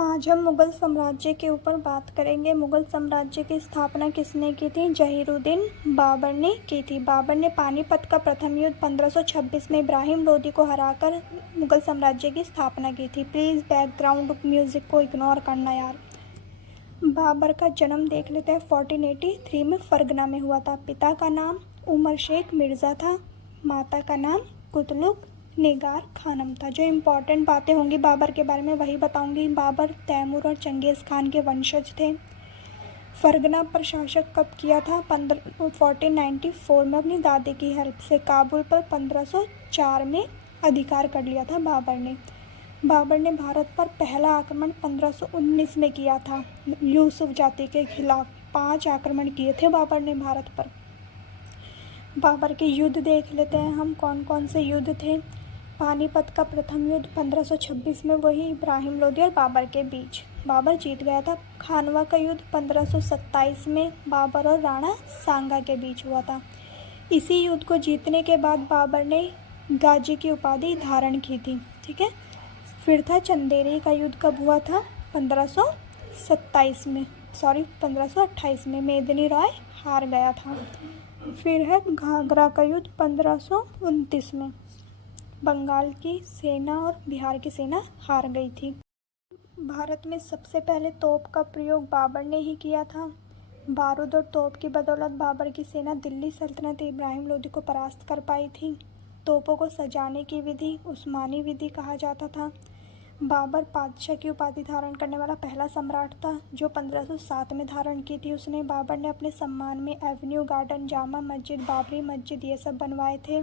आज हम मुग़ल साम्राज्य के ऊपर बात करेंगे। मुग़ल साम्राज्य की स्थापना किसने की थी? जहीरुद्दीन बाबर ने की थी। बाबर ने पानीपत का प्रथम युद्ध 1526 में इब्राहिम लोदी को हराकर मुग़ल साम्राज्य की स्थापना की थी। प्लीज़ बैकग्राउंड म्यूज़िक को इग्नोर करना यार। बाबर का जन्म देख लेते हैं। 1483 में फरगना में हुआ था। पिता का नाम उमर शेख मिर्ज़ा था। माता का नाम कुतलुक निगार खानम था। जो इम्पोर्टेंट बातें होंगी बाबर के बारे में वही बताऊंगी। बाबर तैमूर और चंगेज़ खान के वंशज थे। फरगना पर शासक कब किया था? 1494 में अपनी दादी की हेल्प से। काबुल पर 1504 में अधिकार कर लिया था बाबर ने। बाबर ने भारत पर पहला आक्रमण 1519 में किया था। यूसुफ जाति के खिलाफ 5 आक्रमण किए थे बाबर ने भारत पर। बाबर के युद्ध देख लेते हैं हम, कौन कौन से युद्ध थे। पानीपत का प्रथम युद्ध 1526 में, वही इब्राहिम लोदी और बाबर के बीच। बाबर जीत गया था। खानवा का युद्ध 1527 में बाबर और राणा सांगा के बीच हुआ था। इसी युद्ध को जीतने के बाद बाबर ने गाजी की उपाधि धारण की थी। ठीक है। फिर था चंदेरी का युद्ध, कब हुआ था? 1528 में मेदिनी राय हार गया था। फिर है घाघरा का युद्ध 1529 में। बंगाल की सेना और बिहार की सेना हार गई थी। भारत में सबसे पहले तोप का प्रयोग बाबर ने ही किया था। बारूद और तोप की बदौलत बाबर की सेना दिल्ली सल्तनत इब्राहिम लोदी को परास्त कर पाई थी। तोपों को सजाने की विधि उस्मानी विधि कहा जाता था। बाबर पातशाह की उपाधि धारण करने वाला पहला सम्राट था जो 1507 में धारण की थी उसने। बाबर ने अपने सम्मान में एवेन्यू गार्डन, जामा मस्जिद, बाबरी मस्जिद ये सब बनवाए थे।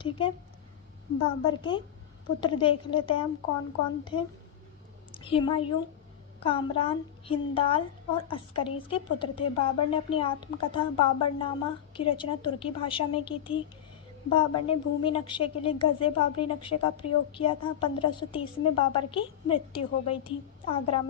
ठीक है। बाबर के पुत्र देख लेते हैं हम, कौन कौन थे। हुमायूं, कामरान, हिंदाल और अस्करी इसके पुत्र थे। बाबर ने अपनी आत्मकथा बाबरनामा की रचना तुर्की भाषा में की थी। बाबर ने भूमि नक्शे के लिए गज़े बाबरी नक्शे का प्रयोग किया था। 1530 में बाबर की मृत्यु हो गई थी आगरा में।